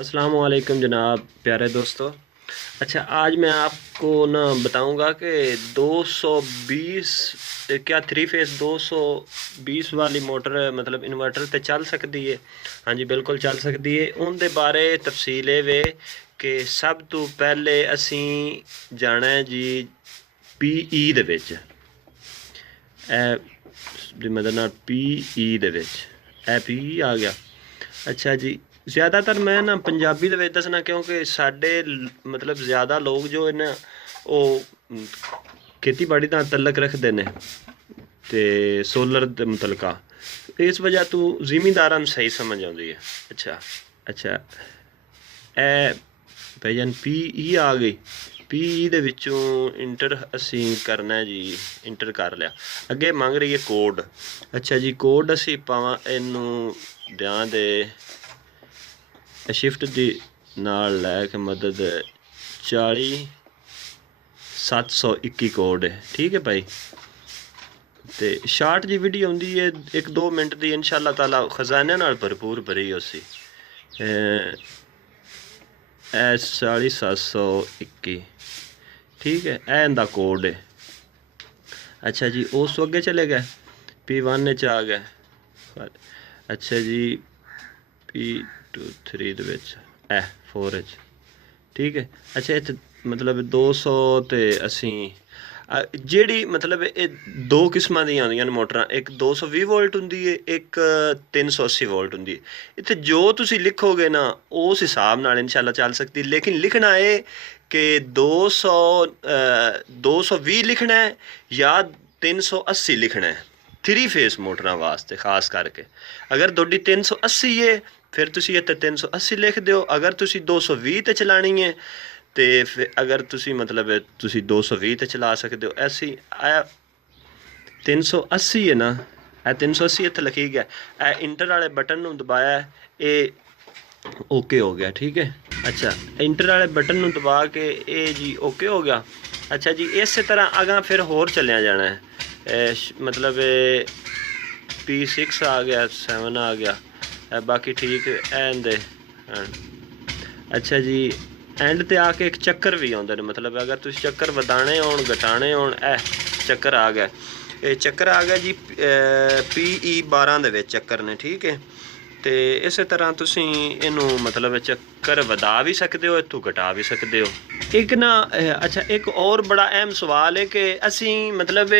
अस्सलाम वालेकुम जनाब प्यारे दोस्तों। अच्छा, आज मैं आपको ना बताऊंगा कि 220 क्या थ्री फेस 220 वाली मोटर मतलब इन्वर्टर पे चल सकती है। हाँ जी, बिल्कुल चल सकती है। उनके बारे तफसील वे कि सब तो पहले असी जाना है जी PE दे विच दी मदद नाल PE दे विच PE आ गया। अच्छा जी, ज़्यादातर मैं ना पंजाबी दे विच दसना क्योंकि साडे मतलब ज़्यादा लोग जो है ना वो खेतीबाड़ी नाल तलक रखते हैं ते सोलर दे मुतलका, इस वजह तो जिमींदारां नूं सही समझ आउंदी है। अच्छा अच्छा, ए भाईजान PE आ गई। PE दे विचों इंटर असी करना है जी, इंटर कर लिया। अगे मंग रही है कोड। अच्छा जी, कोड असी पावां इनू दियां दे शिफ्ट दी नाल लैके मदद 40721 कोड है। ठीक है भाई, तो शार्ट जी वीडियो आउंदी है 1-2 मिनट दी, इंशाअल्लाह ताला खजाने नाल भरपूर भरी उसी 40721। ठीक है, ए इंदा कोड है। अच्छा जी, उस तो अगे चले गए, P1 च आ गए। अच्छा जी, P23 दे विच 4 ठीक है। अच्छा, इत्थे मतलब 200 ते असी ਜਿਹੜੀ मतलब ये दो किस्मां दी आउंदियां ने मोटरां, एक 220 वोल्ट हुंदी है, एक 380 वोल्ट हुंदी है। इत्थे जो तुसी लिखोगे ना उस हिसाब नाल इंशाल्लाह चल सकदी, लेकिन लिखना है कि 220 लिखना है या 380 लिखना है थ्री फेस मोटरां वास्ते खास करके। अगर तुहाडी 380 है फिर तुसी इत्थे 380 लिख दिओ। अगर तुसी 220 ते चलानी है तो फिर अगर तुसी मतलब तुसी 220 ते चला सकते हो। ऐसी 380 है ना, 380 इत्थे लिखी गया। इंटर वाले बटन नूं दबाया, ये ओके हो गया। ठीक है। अच्छा, इंटर वाले बटन नूं दबा के ये जी ओके हो गया। अच्छा जी, इस तरह अगर फिर होर चलिया जाना है, मतलब P6 आ गया, 7 आ गया, बाकी ठीक है। अच्छा जी, एंड ते आके एक चक्कर भी आउंदे ने, मतलब अगर तुम चक्कर वधाने होण घटाने होण, चक्कर आ गया। ये चक्कर आ गया जी PE 12 दे विच चक्कर ने। ठीक है, तो इस तरह तुसी इनू मतलब चक्कर वधा भी सकते हो, इतों घटा भी सकते हो। एक ना अच्छा, एक और बड़ा अहम सवाल है कि असी मतलब